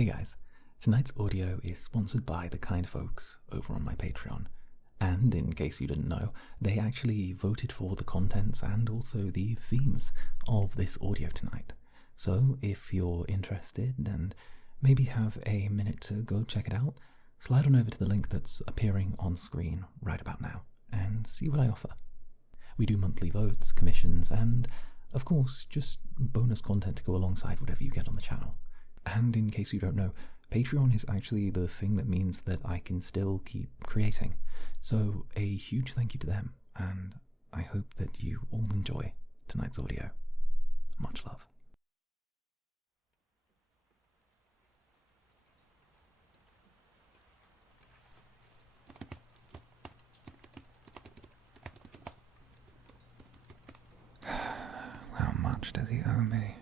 Hey guys, tonight's audio is sponsored by the kind folks over on my Patreon. And in case you didn't know, they actually voted for the contents and also the themes of this audio tonight. So if you're interested and maybe have a minute to go check it out, slide on over to the link that's appearing on screen right about now and see what I offer. We do monthly votes, commissions, and of course just bonus content to go alongside whatever you get on the channel. And in case you don't know, Patreon is actually the thing that means that I can still keep creating. So a huge thank you to them, and I hope that you all enjoy tonight's audio. Much love. How much does he owe me?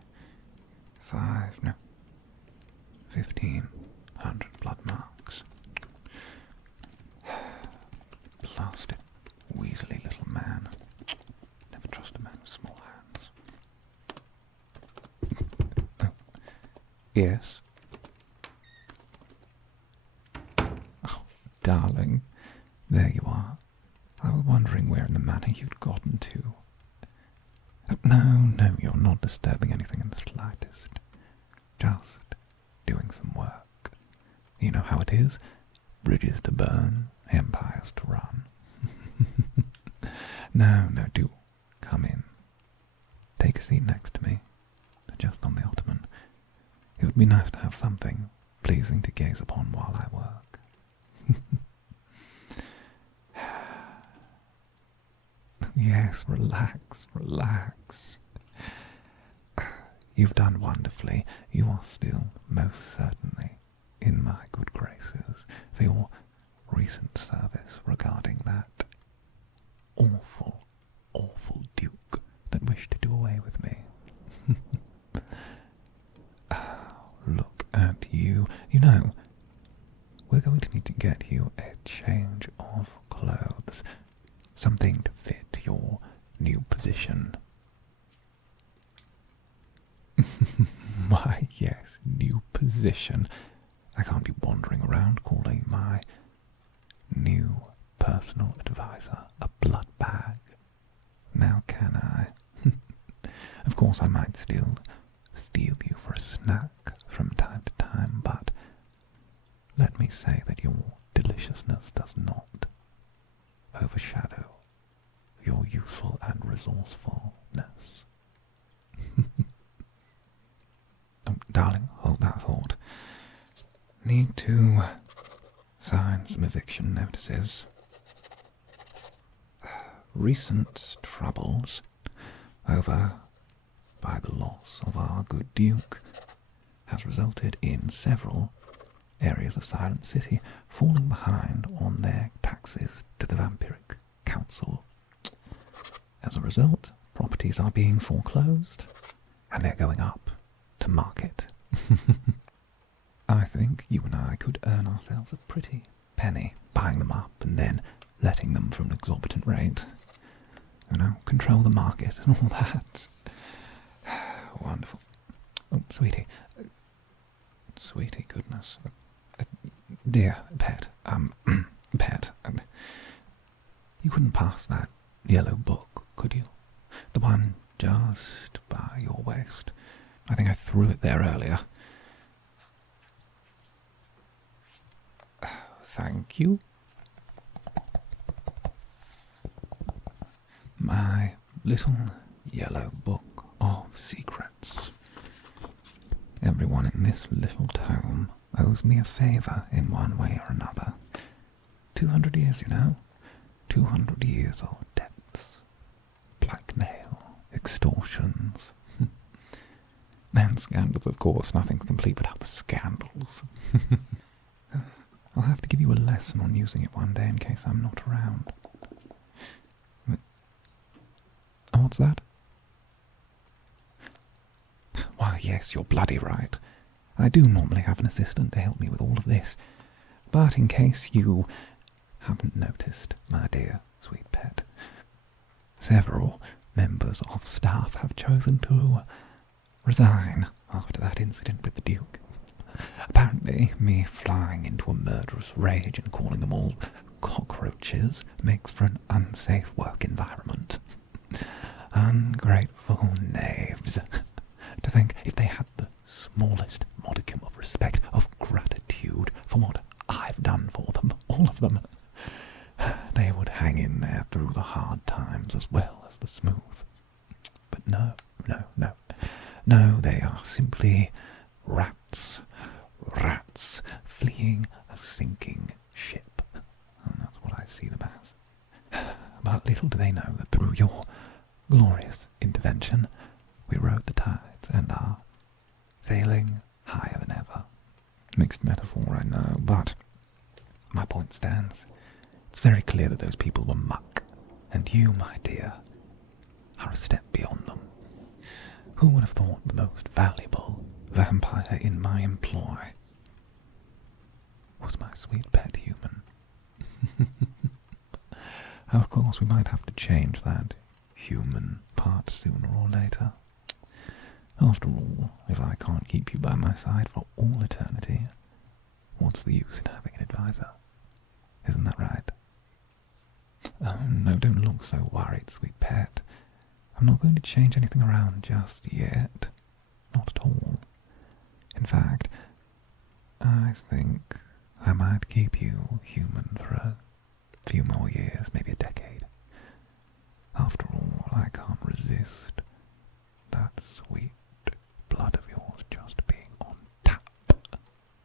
1,500 blood marks. Blasted, weaselly little man. Never trust a man with small hands. Oh, yes? Oh, darling, there you are. I was wondering where in the manor you'd gotten to. No, you're not disturbing anything in the slightest. Just doing some work. You know how it is. Bridges to burn, empires to run. No, do come in. Take a seat next to me, just on the ottoman. It would be nice to have something pleasing to gaze upon while I work. Yes, relax. You've done wonderfully. You are still most certainly in my good graces for your recent service regarding that awful duke that wished to do away with me. Look at you. You know, we're going to need to get you a change of clothes. Something to fit your new position. Why, yes, new position. I can't be wandering around calling my new personal advisor a blood bag. Now can I? Of course I might still steal you for a snack from time to time, but let me say that your deliciousness does not overshadow your useful and resourcefulness. Oh, darling, hold that thought. Need to sign some eviction notices. Recent troubles over by the loss of our good Duke has resulted in several areas of Silent City falling behind on their taxes to the Vampiric Council. As a result, properties are being foreclosed, and they're going up to market. I think you and I could earn ourselves a pretty penny buying them up and then letting them for an exorbitant rate. You know, control the market and all that. Wonderful. Oh, sweetie. Sweetie, goodness. Dear pet, pet, you couldn't pass that yellow book, could you? The one just by your waist. I think I threw it there earlier. Thank you. My little yellow book of secrets. Everyone in this little tome owes me a favour in one way or another. 200 years, you know. 200 years of debts. Blackmail. Extortions. And scandals, of course. Nothing's complete without the scandals. I'll have to give you a lesson on using it one day in case I'm not around. Oh, what's that? Why, yes, you're bloody right. I do normally have an assistant to help me with all of this. But in case you haven't noticed, my dear sweet pet, several members of staff have chosen to resign after that incident with the Duke. Apparently Naturally, me flying into a murderous rage and calling them all cockroaches makes for an unsafe work environment. Ungrateful knaves. To think if they had the smallest modicum of respect, of gratitude for what I've done for them, all of them, they would hang in there through the hard times as well as the smooth. But no, they are simply rats fleeing a sinking ship. And that's what I see them as. But little do they know that through your glorious intervention, we rode the tides and are sailing higher than ever. Mixed metaphor, I know, but my point stands. It's very clear that those people were muck, and you, my dear, are a step beyond them. Who would have thought the most valuable vampire in my employ was my sweet pet human? Of course, we might have to change that human part sooner or later. After all, if I can't keep you by my side for all eternity, what's the use in having an advisor? Isn't that right? Oh, no, don't look so worried, sweet pet. I'm not going to change anything around just yet. Not at all. In fact, I think I might keep you human for a few more years, maybe a decade. After all, I can't resist that sweet blood of yours just being on tap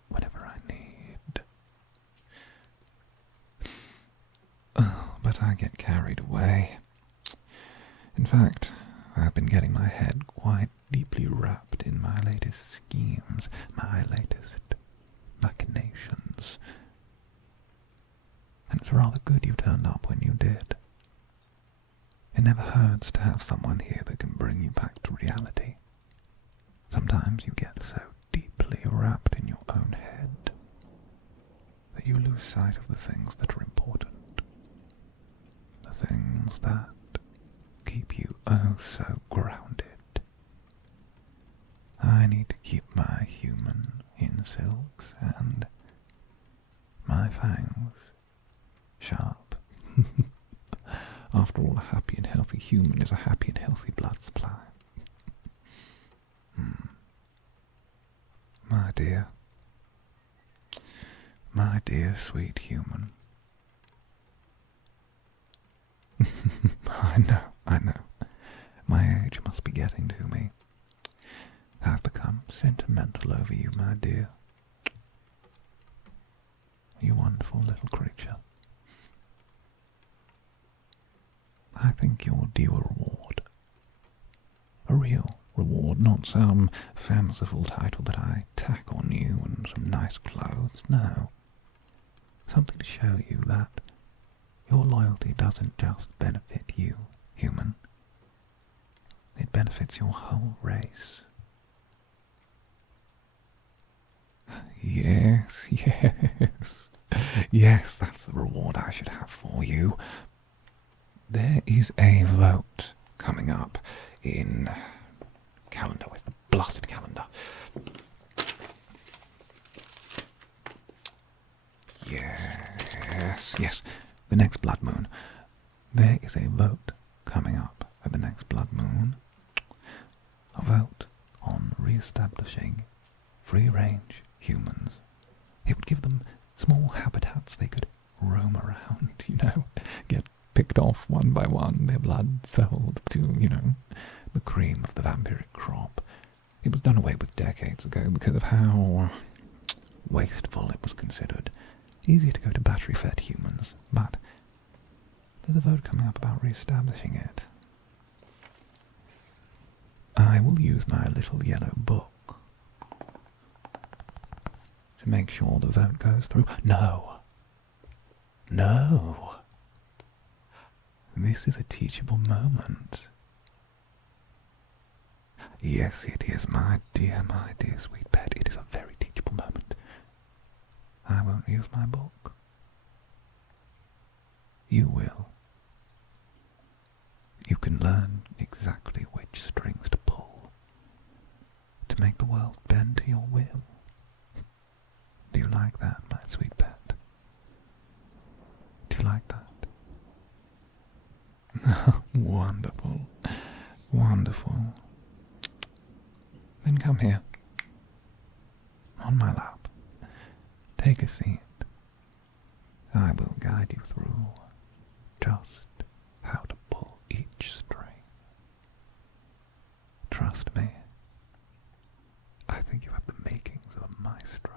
whenever I need. Oh, but I get carried away. In fact, I've been getting my head quite deeply wrapped in my latest schemes, my latest machinations. And it's rather good you turned up when you did. It never hurts to have someone here that can bring you back to reality. Sometimes you get so deeply wrapped in your own head that you lose sight of the things that are important. The things that keep you oh so grounded. I need to keep my human in silks and my fangs sharp. After all, a happy and healthy human is a happy and healthy blood supply. My dear sweet human. I know. My age must be getting to me. I've become sentimental over you, my dear. You wonderful little creature. I think you're due a reward. A real reward, not some fanciful title that I tack on you and some nice clothes, no. Something to show you that your loyalty doesn't just benefit you, human. It benefits your whole race. Yes. Yes, that's the reward I should have for you. There is a vote coming up in calendar. Where's the blasted calendar? Yes. The next blood moon. There is a vote coming up at the next blood moon. A vote on re-establishing free-range humans. It would give them small habitats they could roam around, get picked off one by one, their blood sold to, the cream of the vampiric crop. It was done away with decades ago because of how wasteful it was considered. Easier to go to battery-fed humans, but there's a vote coming up about re-establishing it. I will use my little yellow book to make sure the vote goes through. No. This is a teachable moment. Yes, it is, my dear sweet pet. It is a very teachable moment. I won't use my book. You will. You can learn exactly which strings to pull to make the world bend to your will. like that, my sweet pet? Do you like that? Wonderful. Wonderful. Then come here. On my lap. Take a seat. I will guide you through just how to pull each string. Trust me. I think you have the makings of a maestro.